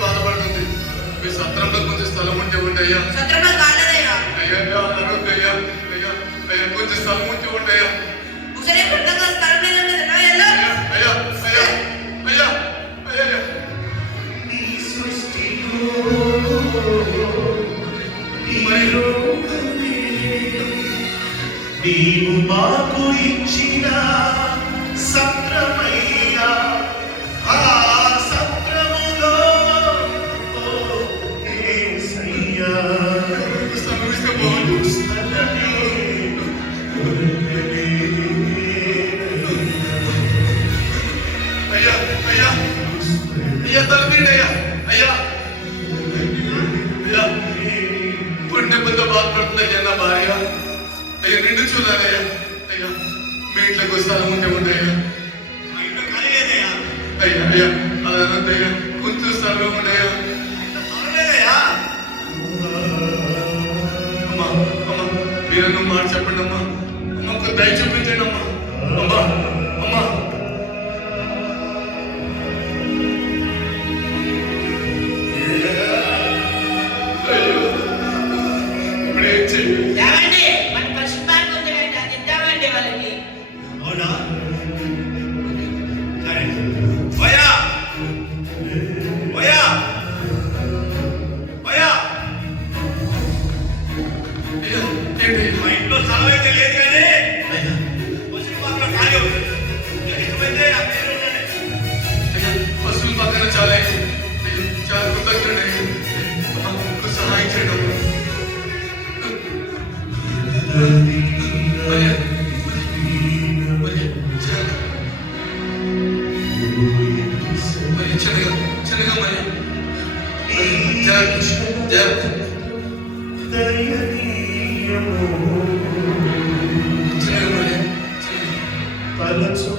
బాధపడుతుంది. మీ సత్రంలో కొంచెం స్థలం ఉంటే ఉంటాయా? కొంచెం స్థలం ఉంటే ఉంటాయా? నీవు మాకు ఇచ్చిన సత్రమయ్యా, ఆ సత్రములో యేసయ్యా స్థలమే అయ్యా అయ్యా అయ్యా తలపీడయ్యా అయ్యా అయ్యా పుణ్య పెద్ద బాధపడుతుందయ్యా నా భార్య. అయ్యా నిండు చూడాలయ్యా. అయ్యా మీ ఇంట్లోకి స్థలం ఉంటే ఉంటాయా? అయ్యా అయ్యా అదనద్దయ్యా కొంచెం స్థలం ఉండయా? అమ్మా అమ్మా మీరన్న మాట చెప్పండి అమ్మా. అమ్మ ఒక దయ చూపించండి అమ్మా. అమ్మా అమ్మా ఇప్పుడు ఏం చెయ్యాలి? పశువుల పక్కన చాలా చాలా కృతజ్ఞుడు. సహాయం చేయడం చెనగా మరి తలచు